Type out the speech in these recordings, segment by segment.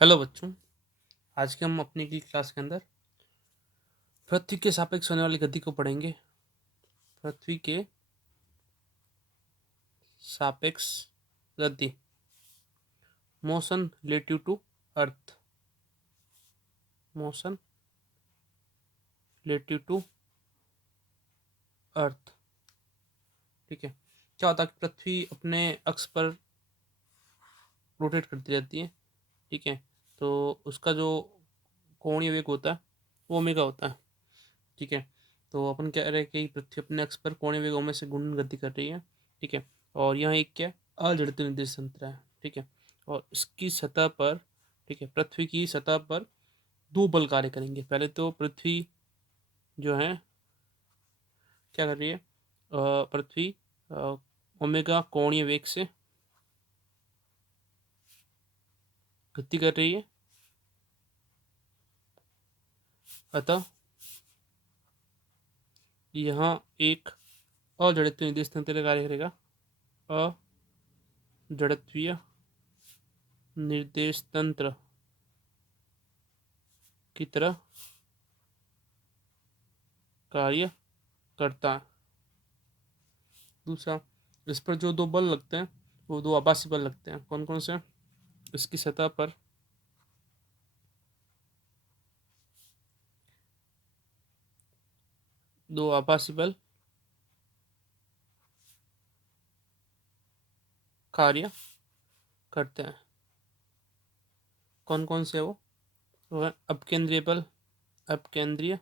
Hello बच्चों। आज के हम अपनी अगली क्लास के अंदर पृथ्वी के सापेक्ष होने वाली गति को पढ़ेंगे। पृथ्वी के सापेक्ष गति, motion relative to earth, motion relative to earth. ठीक है, क्या होता है कि पृथ्वी अपने अक्ष पर रोटेट करती रहती है। ठीक है, तो उसका जो कोणीय वेग होता है वो ओमेगा होता है। ठीक है, तो अपन कह रहे हैं कि पृथ्वी अपने अक्ष पर कोणीय वेग ओमेगा से गुणन गति कर रही है। ठीक है, और यहाँ एक क्या अजड़त्व निर्देश तंत्र है। ठीक है, और इसकी सतह पर, ठीक है, पृथ्वी की सतह पर दो बल कार्य करेंगे। पहले तो पृथ्वी जो है क्या कर रही है, पृथ्वी ओमेगा कोणीय वेग से गति कर रही है। अतः यहाँ एक अजड़त्व निर्देश तंत्र कार्य करेगा, अजड़त्वीय निर्देश तंत्र की तरह कार्य करता है। दूसरा, इस पर जो दो बल लगते हैं वो दो आभासी बल लगते हैं। कौन कौन से? इसकी सतह पर दो आभासी बल कार्य करते हैं। कौन कौन से वो है अपकेंद्रीय बल, अपकेंद्रीय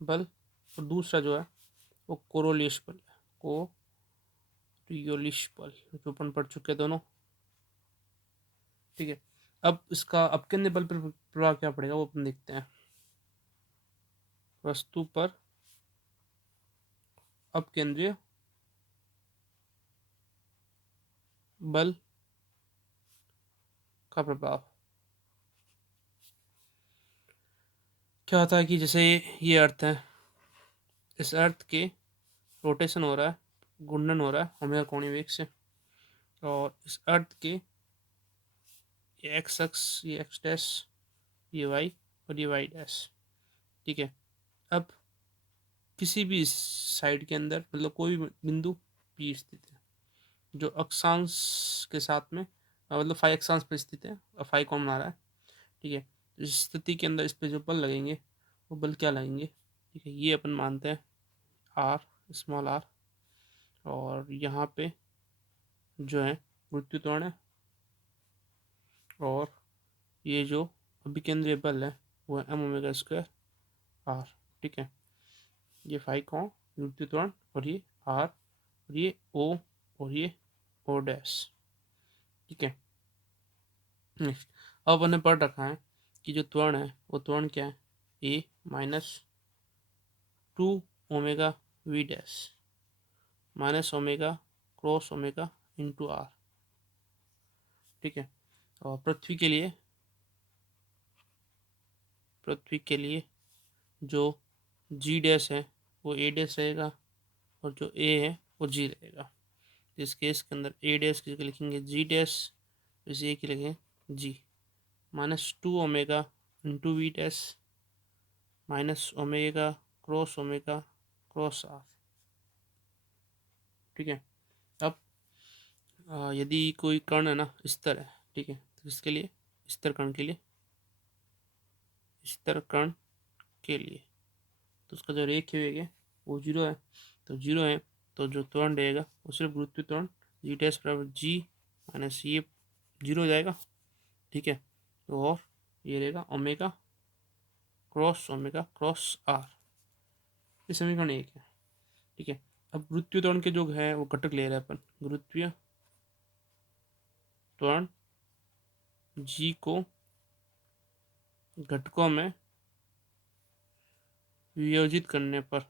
बल, और दूसरा जो है वो कोरोलिश बल है, कोरियोलिश बल, जो अपन पढ़ चुके हैं दोनों। ठीक है, अब इसका अपकेंद्रीय बल पर प्रभाव क्या पड़ेगा वो अपन देखते हैं। वस्तु पर अपकेंद्रीय बल का प्रभाव क्या होता है कि जैसे ये अर्थ है, इस अर्थ के रोटेशन हो रहा है, घूर्णन हो रहा है ओमेगा कोणीय वेग से, और इस अर्थ के ये एक्स अक्ष, ये एक्स डैश, ये वाई और ये वाई डैश। ठीक है, अब किसी भी साइड के अंदर मतलब कोई भी बिंदु पी स्थित है जो अक्षांश के साथ में मतलब फाई अक्षांश पर स्थित है और फाई कौन बना रहा है। ठीक है, तो इस स्थिति के अंदर इस पे जो बल लगेंगे वो बल क्या लगेंगे? ठीक है, ये अपन मानते हैं आर, स्मॉल आर, और यहाँ पे जो है गुरुत्व त्वरण है, और ये जो अभिकेंद्रीय बल है वो है एम ओमेगा स्क्वायर आर। ठीक है, ये फाई कौन गुरुत्व त्वरण, और ये आर, और ये ओ, और ये ओ डैश। ठीक है, नेक्स्ट, अब हमने पढ़ रखा है कि जो त्वरण है वो त्वरण क्या है, A minus 2 omega V dash minus omega cross omega into R. ठीक है, और पृथ्वी के लिए जो जी डैश है वो ए डैश रहेगा, और जो ए है वो जी रहेगा। इस केस के अंदर ए डैश की जगह लिखेंगे जी डैश, इस ए की लिखेंगे G, minus 2 omega into V dash minus omega cross R. ठीक है, अब यदि कोई कण है ना स्तर है, ठीक है, तो इसके लिए स्तर कण के लिए, स्तर कण के लिए तो उसका जो रेखीय वेग है वो जीरो है। तो जीरो है तो जो त्वरण रहेगा वो सिर्फ गुरुत्व त्वरण जी डैश बराबर जी माइनस ये जीरो हो जाएगा। ठीक है, तो और ये रहेगा ओमेगा क्रॉस आर। ये समीकरण एक है। ठीक है, अब गुरुत्वीय त्वरण के जो है वो घटक ले रहे हैं अपन, गुरुत्वीय त्वरण जी को घटकों में वियोजित करने पर,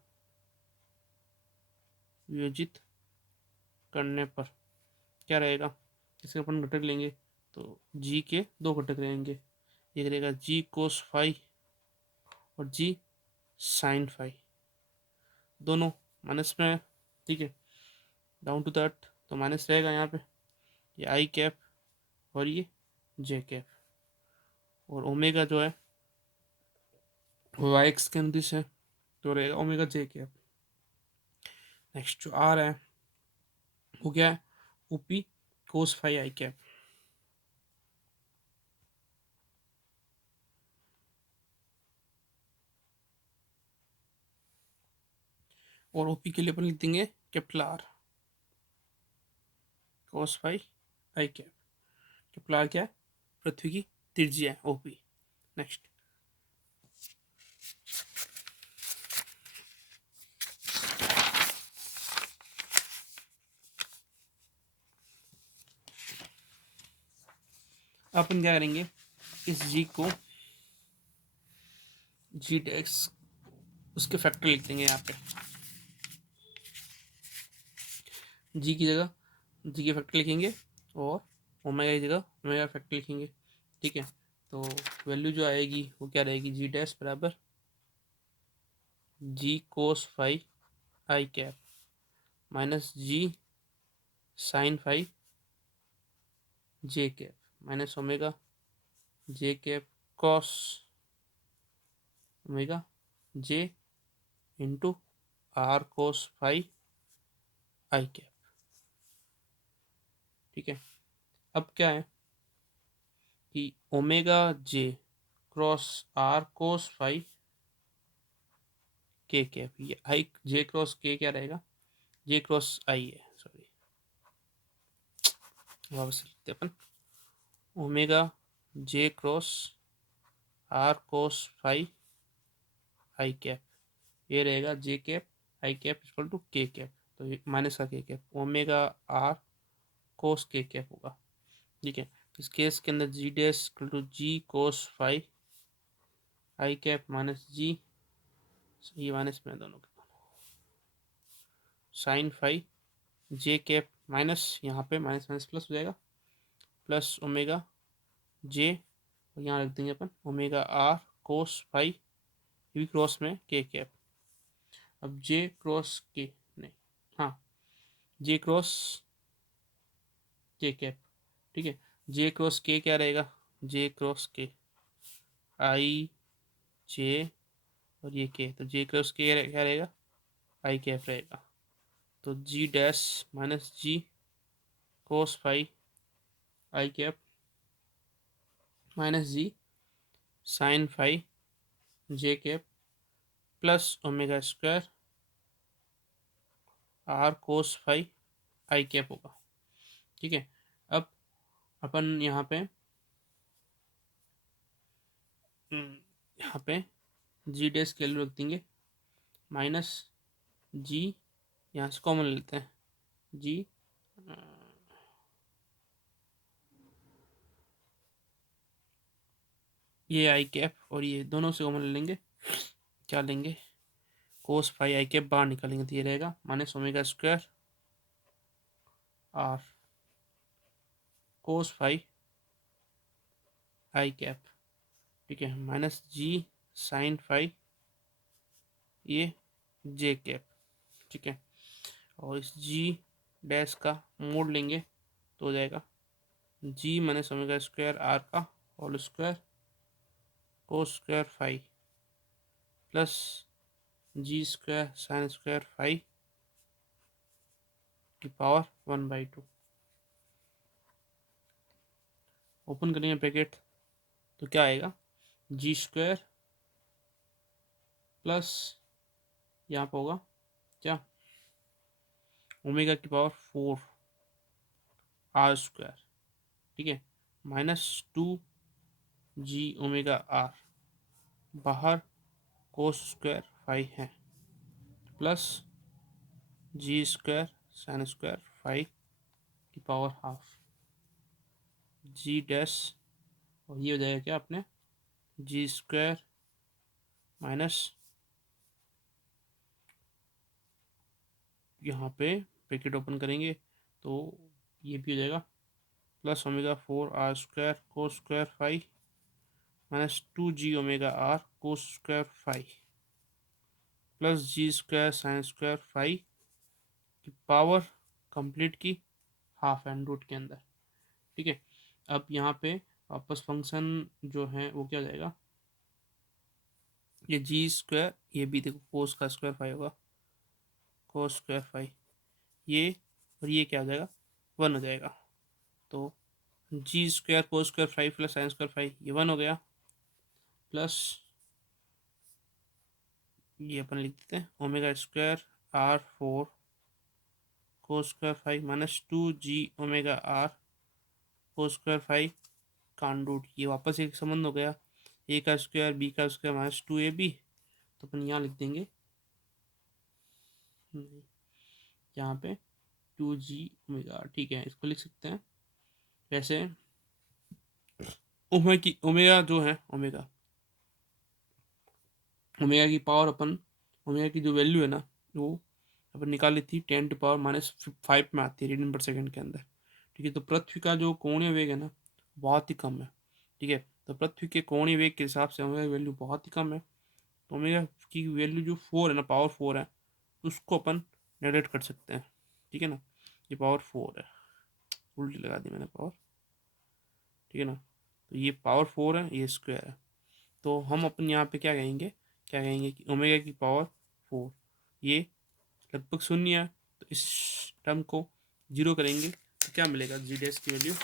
वियोजित करने पर क्या रहेगा, इसके अपन घटक लेंगे तो जी के दो घटक रहेंगे, एक रहेगा जी कोस फाई और जी साइन फाई, दोनों माइनस में है। ठीक है, डाउन टू द अर्थ तो माइनस रहेगा यहाँ पे, ये आई कैप और ये जे कैप, और ओमेगा जो है वो वाई एक्स के अनुदिश है, तो रहेगा ओमेगा जे कैप। नेक्स्ट जो आ रहा है वो क्या है, OP cos phi I cap. और ओपी के लिए अपन लिख देंगे capital R cos phi I cap. Capital R क्या है, पृथ्वी की त्रिज्या है, ओपी। नेक्स्ट अपन क्या करेंगे, इस जी को जी डेक्स उसके फैक्टर लिख देंगे यहाँ पे, जी की जगह जी के फैक्टर लिखेंगे और ओमेगा की जगह ओमेगा फैक्टर लिखेंगे। ठीक है, तो वैल्यू जो आएगी वो क्या रहेगी, जी डैश बराबर G cos phi I cap minus G sine phi J cap minus omega J cap cross omega J into R cos phi I cap. ठीक है, अब क्या है कि omega J cross R cos phi K cap, ये I J cross के क्या रहेगा, जे क्रॉस आई है, सॉरी वापस लिखते हैं अपन, omega J cross R cos phi I cap, ये रहेगा J cap I cap equal to K cap, तो माइनस का के कैप ओमेगा आर कोस के कैप होगा। ठीक है, इस केस के अंदर G dash equal to G cos phi I cap minus G, ये माइनस में दोनों के sine phi J cap minus, यहाँ पे माइनस माइनस प्लस हो जाएगा, प्लस ओमेगा जे, और यहाँ रख देंगे अपन ओमेगा आर कोस फाई, ये भी क्रॉस में के कैप। अब जे क्रॉस के, नहीं, हाँ, जे क्रॉस के कैप। ठीक है, जे क्रॉस के क्या रहेगा, जे क्रॉस के आई जे और ये के, तो जे क्रॉस के क्या रहेगा, आई कैप रहेगा, तो G dash minus G cos phi I cap minus G sine phi J cap plus omega square R cos phi I cap होगा। ठीक है, अब अपन यहाँ पे जी डैश के वैल्यू रख देंगे माइनस जी, यहाँ से कॉमन लेते हैं जी ये आई कैप और ये दोनों से कॉमन ले लेंगे, क्या लेंगे, कोस फाई आई कैप बाहर निकालेंगे तो ये रहेगा minus omega square R cos phi I cap. ठीक है, माइनस जी साइन फाई ये जे कैप। ठीक है, और इस जी डैश का मोड लेंगे तो हो जाएगा G minus omega square R का whole square cos square phi plus G square sine square phi की पावर 1/2। ओपन करेंगे ब्रैकेट तो क्या आएगा, जी स्क्वायर प्लस यहाँ पर होगा क्या, ओमेगा की पावर 4 आर स्क्वायर। ठीक है, माइनस 2 जी ओमेगा आर, बाहर कोस स्क्वायर फाई है, plus G square sine square phi की पावर हाफ जी डैश, और ये हो जाएगा क्या अपने जी स्क्वायर माइनस, यहाँ पे ब्रैकेट ओपन करेंगे तो ये भी हो जाएगा plus omega 4 R square cos square phi minus 2 G omega R cos square phi plus G square sine square phi की पावर कंप्लीट की हाफ एंड रूट के अंदर। ठीक है, अब यहाँ पे वापस फंक्शन जो है वो क्या हो जाएगा, ये जी स्क्वायर, ये भी देखो कोस का स्क्वायर फाइव होगा, कोस स्क्वायर फाइव, ये और ये क्या हो जाएगा, 1 हो जाएगा। तो G square cos square five plus sine square five, ये 1 हो गया, प्लस ये अपन लिख देते हैं omega square R four cos square five minus 2 G omega R cos square five कान रूट, ये वापस एक संबंध हो गया, ए का स्क्वायर बी का स्क्वायर माइनस 2ab। तो अपन यहाँ लिख देंगे यहाँ पे 2g ओमेगा, ठीक है इसको लिख सकते हैं। वैसे ओमेगा जो है, ओमेगा ओमेगा की पावर अपन, ओमेगा की जो वैल्यू है ना वो अपन निकाली थी 10⁻⁻5 में आती है रेडियन पर सेकंड के अंदर। ठीक है, तो पृथ्वी का जो कोणीय वेग है ना बहुत ही कम है। ठीक है, तो पृथ्वी के कोणीय वेग के हिसाब से ओमेगा की वैल्यू बहुत ही कम है। तो ओमेगा की वैल्यू जो 4 है ना, पावर 4 है, उसको अपन नेगलेक्ट कर सकते हैं। ठीक है ना, ये पावर 4 है, उल्टी लगा दी मैंने पावर। ठीक है ना, तो ये पावर 4 है, ये स्क्वायर है। तो हम अपन यहाँ पे क्या कहेंगे कि ओमेगा की पावर 4 ये लगभग शून्य है। तो इस टर्म को जीरो करेंगे तो क्या मिलेगा, जी डैश की वैल्यू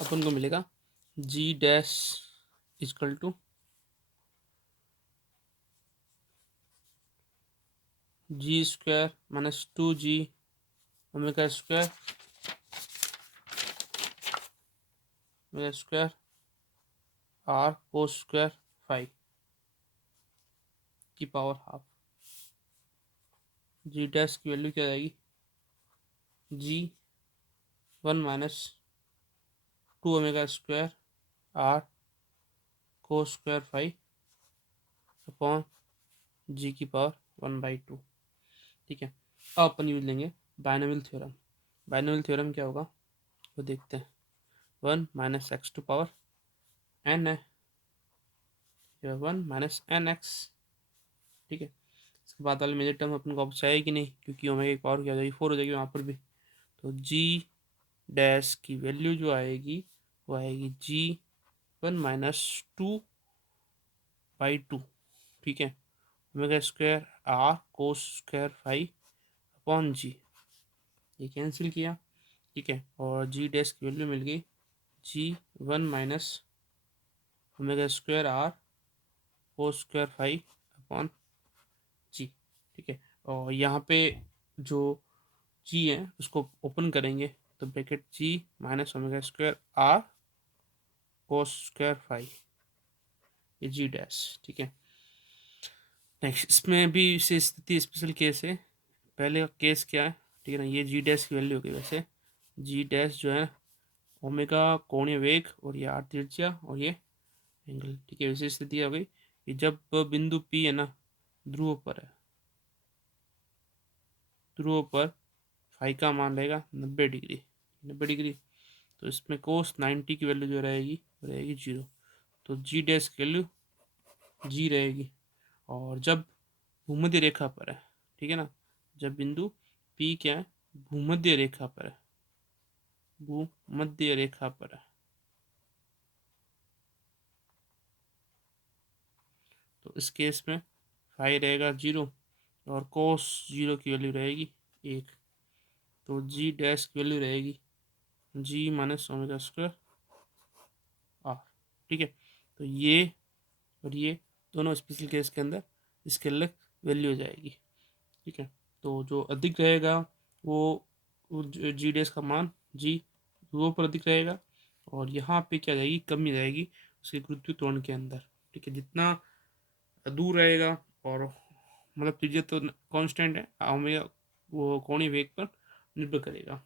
अपन को मिलेगा G dash equal to G square minus 2g omega square R cos square five की पावर हाफ। जी डैश की वैल्यू क्या आएगी, g 1 - 2 omega square R cos square five upon G की power 1/2। ठीक है, अब अपन यूज लेंगे बाइनोमियल थ्योरम। बाइनोमियल थ्योरम क्या होगा वो देखते हैं। 1 - x टू पावर n है, 1 - nx। ठीक है, इसके बाद वाले मेजर टर्म अपन को वापस आएगी नहीं, क्योंकि ओमेगा की पावर क्या हो जाएगी, 4 हो जाएगी वहाँ पर भी। तो जी डैश की वैल्यू जो आएगी वो आएगी g1 - 2/2। ठीक है, omega square R cos square five upon G, ये कैंसिल किया। ठीक है, और जी डैश की वैल्यू मिल गई g1 - omega square R cos square five upon G. ठीक है, और यहाँ पे जो जी है उसको ओपन करेंगे तो bracket G minus omega square R cos square five, ये जी डैश। ठीक है, नेक्स्ट इसमें भी विशेष स्थिति स्पेशल केस है। पहले का केस क्या है, ठीक है ना, ये जी डैश की वैल्यू होगी। वैसे जी डैश जो है ओमेगा कोणीय वेग और ये आर त्रिज्या और ये एंगल। ठीक है, विशेष स्थिति हो गई कि जब बिंदु पी है ना ध्रुव पर है, ध्रुव पर फाई का मान रहेगा 90 डिग्री, 90 डिग्री। तो इसमें कोस 90 की वैल्यू जो रहेगी वो रहेगी 0। तो जी डैश की वैल्यू जी रहेगी। और जब भूमध्य रेखा पर है, ठीक है ना, जब बिंदु पी क्या है, भूमध्य रेखा पर है, भूमध्य रेखा पर है, तो इस केस में फाई रहेगा 0 और कोस 0 की वैल्यू रहेगी 1। तो जी डैश की वैल्यू रहेगी जी माइनस ओमेगा स्क्वायर आर। ठीक है, तो ये और ये दोनों स्पेशल केस के अंदर इसके अलग वैल्यू हो जाएगी। ठीक है, तो जो अधिक रहेगा वो जी डैश का मान जी ध्रुवों पर अधिक रहेगा, और यहाँ पे क्या जाएगी, कमी रहेगी उसके गुरुत्वीय त्वरण के अंदर। ठीक है, जितना दूर रहेगा, और मतलब त्रिज्या तो कांस्टेंट है, ओमेगा वो कोणीय वेग पर निर्भर करेगा।